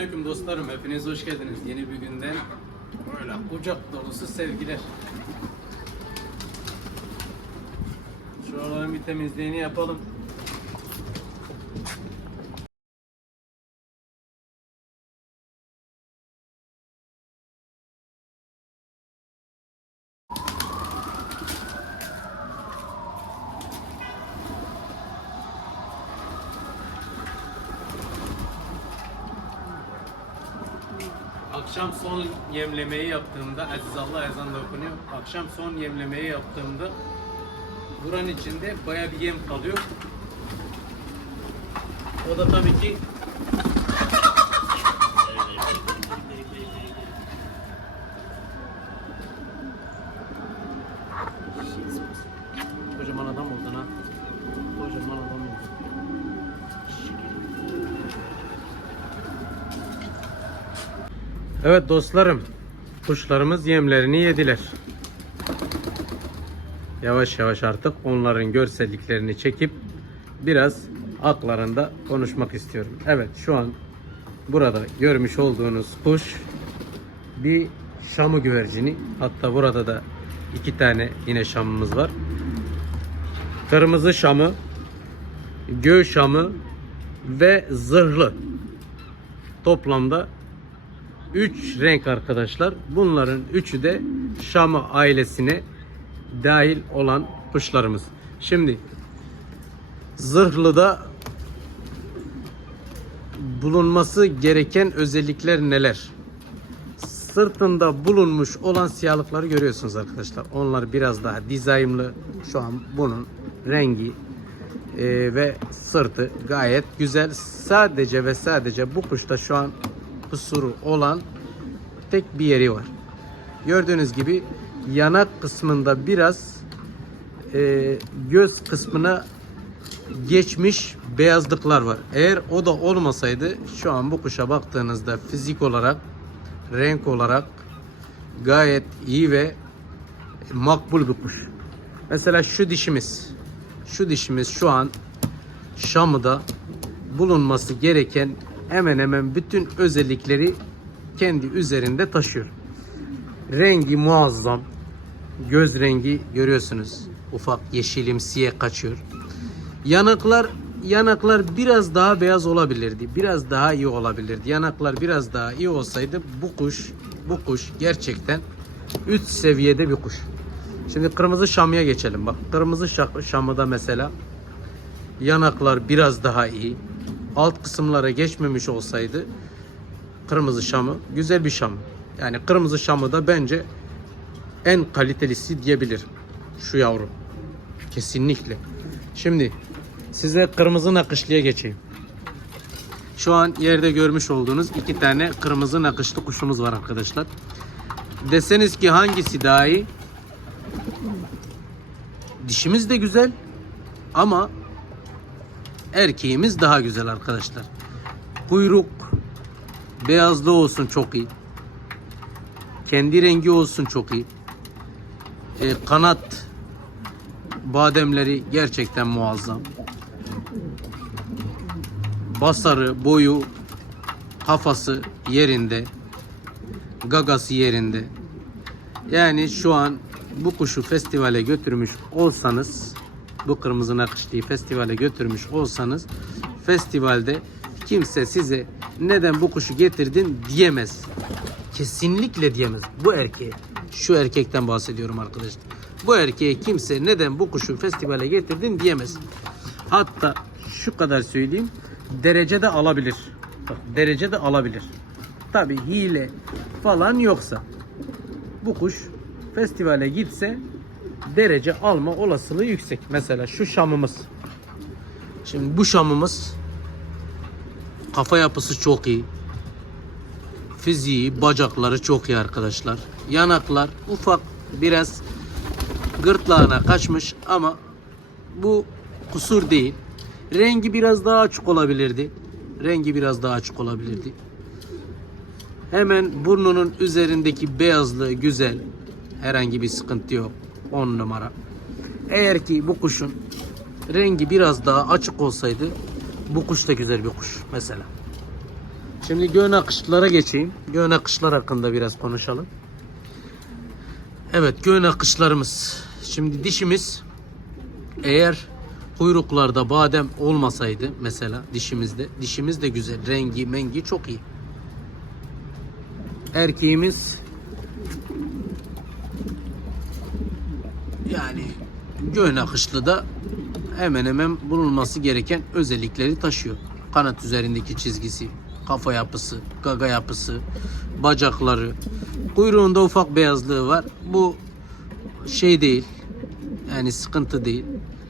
Selamünaleyküm dostlarım. Hepiniz hoş geldiniz. Yeni bir günden böyle kucak dolusu sevgiler. Şuraların bir temizliğini yapalım. Akşam son yemlemeyi yaptığımda Aziz Allah ezanla okunuyor. Akşam son yemlemeyi yaptığımda buranın içinde baya bir yem kalıyor. O da tabii ki Evet dostlarım, kuşlarımız yemlerini yediler. Yavaş yavaş artık onların görselliklerini çekip biraz aklarında konuşmak istiyorum. Evet şu an burada görmüş olduğunuz kuş bir şamı güvercini. Hatta burada da iki tane yine şamımız var. Kırmızı şamı, göğ şamı ve zırhlı. Toplamda 3 renk arkadaşlar. Bunların üçü de Şamı ailesine dahil olan kuşlarımız. Şimdi zırhlıda bulunması gereken özellikler neler? Sırtında bulunmuş olan siyahlıkları görüyorsunuz arkadaşlar. Onlar biraz daha dizaynlı. Şu an bunun rengi e, ve sırtı gayet güzel. Sadece ve sadece bu kuşta şu an kusuru olan tek bir yeri var. Gördüğünüz gibi yanak kısmında biraz e, göz kısmına geçmiş beyazlıklar var. Eğer o da olmasaydı şu an bu kuşa baktığınızda fizik olarak, renk olarak gayet iyi ve makbul bir kuş. Mesela şu dişimiz, şu dişimiz şu an Şam'da bulunması gereken hemen hemen bütün özellikleri kendi üzerinde taşıyor. Rengi muazzam. Göz rengi görüyorsunuz. Ufak yeşilimsiye kaçıyor. Yanaklar yanaklar biraz daha beyaz olabilirdi. Biraz daha iyi olabilirdi. Yanaklar biraz daha iyi olsaydı bu kuş bu kuş gerçekten üst seviyede bir kuş. Şimdi kırmızı şamya geçelim. Bak kırmızı şa- şamıda mesela yanaklar biraz daha iyi. Alt kısımlara geçmemiş olsaydı kırmızı şamı güzel bir şam. Yani kırmızı şamı da bence en kalitelisi diyebilirim. Şu yavru. Kesinlikle. Şimdi size kırmızı nakışlıya geçeyim. Şu an yerde görmüş olduğunuz iki tane kırmızı nakışlı kuşumuz var arkadaşlar. Deseniz ki hangisi daha iyi? Dişimiz de güzel ama erkeğimiz daha güzel arkadaşlar. Kuyruk beyazlı olsun çok iyi. Kendi rengi olsun çok iyi. Ee, kanat bademleri gerçekten muazzam. Basarı, boyu, kafası yerinde. Gagası yerinde. Yani şu an bu kuşu festivale götürmüş olsanız bu kırmızı nakışlıyı festivale götürmüş olsanız festivalde kimse size neden bu kuşu getirdin diyemez. Kesinlikle diyemez. Bu erkeğe. Şu erkekten bahsediyorum arkadaşlar. Bu erkeğe kimse neden bu kuşu festivale getirdin diyemez. Hatta şu kadar söyleyeyim. Derece de alabilir. Bak derece de alabilir. Tabi hile falan yoksa. Bu kuş festivale gitse derece alma olasılığı yüksek. Mesela şu şamımız. Şimdi bu şamımız kafa yapısı çok iyi. Fiziği, bacakları çok iyi arkadaşlar. Yanaklar ufak biraz gırtlağına kaçmış ama bu kusur değil. Rengi biraz daha açık olabilirdi. Rengi biraz daha açık olabilirdi. Hemen burnunun üzerindeki beyazlığı güzel. Herhangi bir sıkıntı yok. 10 numara. Eğer ki bu kuşun rengi biraz daha açık olsaydı bu kuş da güzel bir kuş mesela. Şimdi göğün akışlara geçeyim. Göğün akışlar hakkında biraz konuşalım. Evet göğün akışlarımız. Şimdi dişimiz eğer kuyruklarda badem olmasaydı mesela dişimizde dişimiz de güzel rengi mengi çok iyi. Erkeğimiz yani göğün akışlı da hemen hemen bulunması gereken özellikleri taşıyor. Kanat üzerindeki çizgisi, kafa yapısı, gaga yapısı, bacakları, kuyruğunda ufak beyazlığı var. Bu şey değil. Yani sıkıntı değil.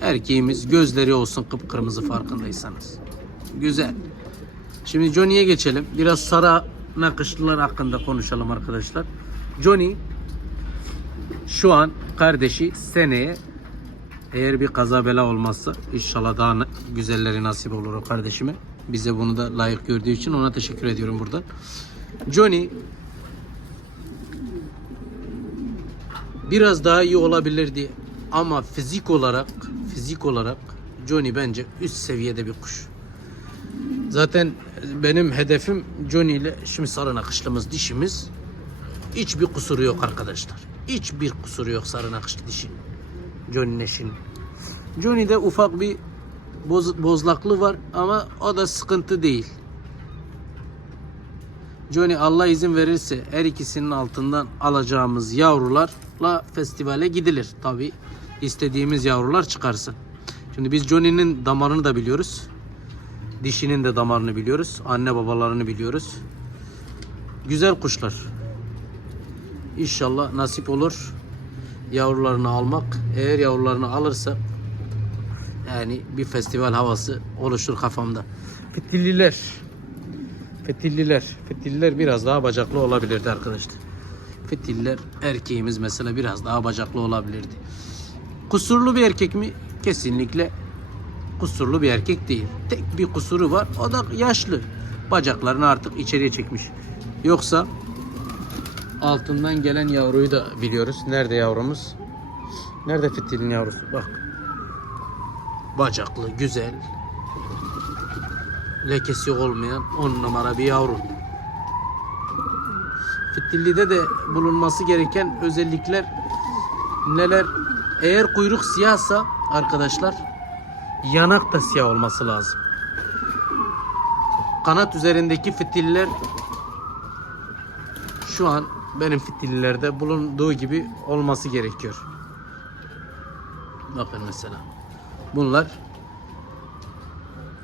Erkeğimiz gözleri olsun kıpkırmızı farkındaysanız. Güzel. Şimdi Johnny'ye geçelim. Biraz Sara nakışlılar hakkında konuşalım arkadaşlar. Johnny şu an kardeşi seneye eğer bir kaza bela olmazsa inşallah daha güzelleri nasip olur o kardeşime. Bize bunu da layık gördüğü için ona teşekkür ediyorum burada. Johnny biraz daha iyi olabilirdi ama fizik olarak fizik olarak Johnny bence üst seviyede bir kuş. Zaten benim hedefim Johnny ile şimdi sarı nakışlımız dişimiz hiçbir kusuru yok arkadaşlar. Hiçbir kusuru yok sarı nakışlı dişi. Johnny'nin eşinin. Johnny'de ufak bir boz, bozlaklı var ama o da sıkıntı değil. Johnny Allah izin verirse her ikisinin altından alacağımız yavrularla festivale gidilir. Tabi istediğimiz yavrular çıkarsa. Şimdi biz Johnny'nin damarını da biliyoruz. Dişinin de damarını biliyoruz. Anne babalarını biliyoruz. Güzel kuşlar. İnşallah nasip olur yavrularını almak. Eğer yavrularını alırsa yani bir festival havası oluşur kafamda. Fitilliler. Fitilliler. Fitilliler biraz daha bacaklı olabilirdi arkadaşlar. Fitiller erkeğimiz mesela biraz daha bacaklı olabilirdi. Kusurlu bir erkek mi? Kesinlikle kusurlu bir erkek değil. Tek bir kusuru var. O da yaşlı. Bacaklarını artık içeriye çekmiş. Yoksa altından gelen yavruyu da biliyoruz. Nerede yavrumuz? Nerede fitilin yavrusu? Bak. Bacaklı, güzel. Lekesi olmayan 10 numara bir yavru. Fitillide de bulunması gereken özellikler neler? Eğer kuyruk siyahsa arkadaşlar yanak da siyah olması lazım. Kanat üzerindeki fitiller şu an benim fitillilerde bulunduğu gibi olması gerekiyor. Bakın mesela. Bunlar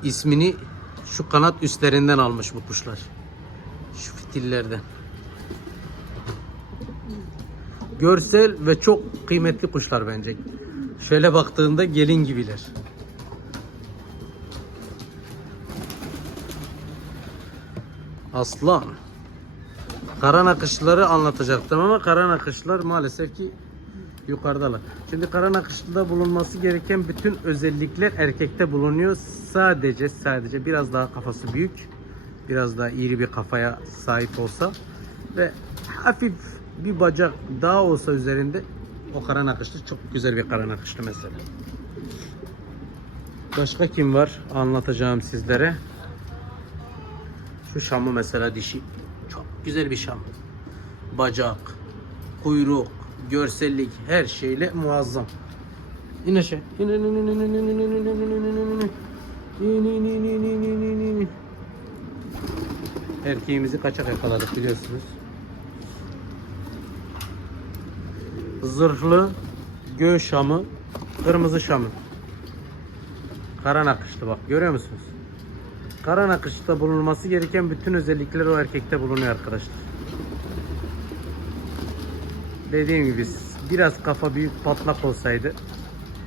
ismini şu kanat üstlerinden almış bu kuşlar. Şu fitillerden. Görsel ve çok kıymetli kuşlar bence. Şöyle baktığında gelin gibiler. Aslan. Kara nakışları anlatacaktım ama kara nakışlar maalesef ki yukarıdalar. Şimdi kara nakışlıda bulunması gereken bütün özellikler erkekte bulunuyor. Sadece sadece biraz daha kafası büyük, biraz daha iri bir kafaya sahip olsa ve hafif bir bacak daha olsa üzerinde o kara nakışlı çok güzel bir kara nakışlı mesela. Başka kim var anlatacağım sizlere. Şu şamı mesela dişi. Güzel bir şam. Bacak, kuyruk, görsellik her şeyle muazzam. İn aşağı. İn in in in in in in in in in in in in in in in. İn in in in in in in in. Erkeğimizi kaçak yakaladık biliyorsunuz. Zırhlı, göğ şamı, kırmızı şamı. Kara nakışlı bak görüyor musunuz? Kara nakışta bulunması gereken bütün özellikler o erkekte bulunuyor arkadaşlar. Dediğim gibi biraz kafa büyük patlak olsaydı,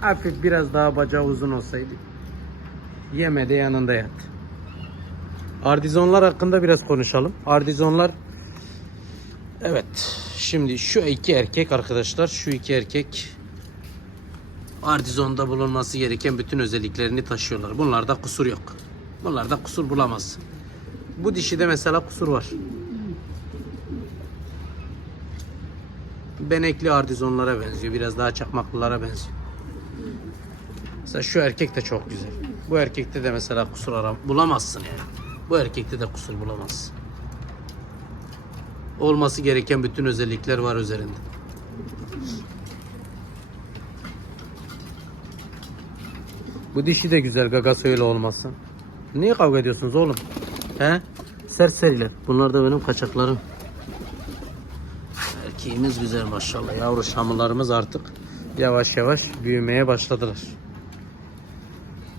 hafif biraz daha bacağı uzun olsaydı, yeme de yanında yat. Ardizonlar hakkında biraz konuşalım. Ardizonlar Evet. Şimdi şu iki erkek arkadaşlar, şu iki erkek Ardizon'da bulunması gereken bütün özelliklerini taşıyorlar. Bunlarda kusur yok. Bunlarda kusur bulamaz. Bu dişide mesela kusur var. Benekli ardizonlara benziyor. Biraz daha çakmaklılara benziyor. Mesela şu erkek de çok güzel. Bu erkekte de mesela kusur aram bulamazsın yani. Bu erkekte de kusur bulamaz. Olması gereken bütün özellikler var üzerinde. Bu dişi de güzel gagası öyle olmasın. Niye kavga ediyorsunuz oğlum? He? Serseriler. Bunlar da benim kaçaklarım. Erkeğimiz güzel maşallah. Yavru şamılarımız artık yavaş yavaş büyümeye başladılar.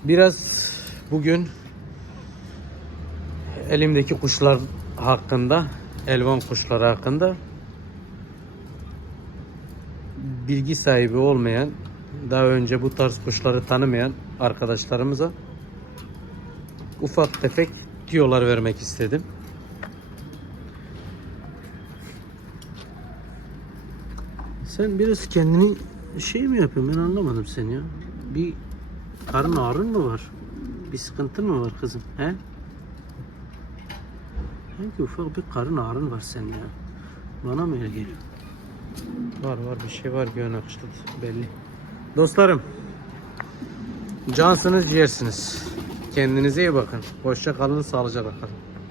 Biraz bugün elimdeki kuşlar hakkında, elvan kuşları hakkında bilgi sahibi olmayan, daha önce bu tarz kuşları tanımayan arkadaşlarımıza ufak tefek tüyolar vermek istedim. Sen biraz kendini şey mi yapıyorsun ben anlamadım seni ya. Bir karın ağrın mı var? Bir sıkıntın mı var kızım? He? Sanki ufak bir karın ağrın var senin ya. Bana mı öyle geliyor? Var var bir şey var göğün akışta belli. Dostlarım. Cansınız ciğersiniz. Kendinize iyi bakın. Hoşça kalın, sağlıcakla kalın.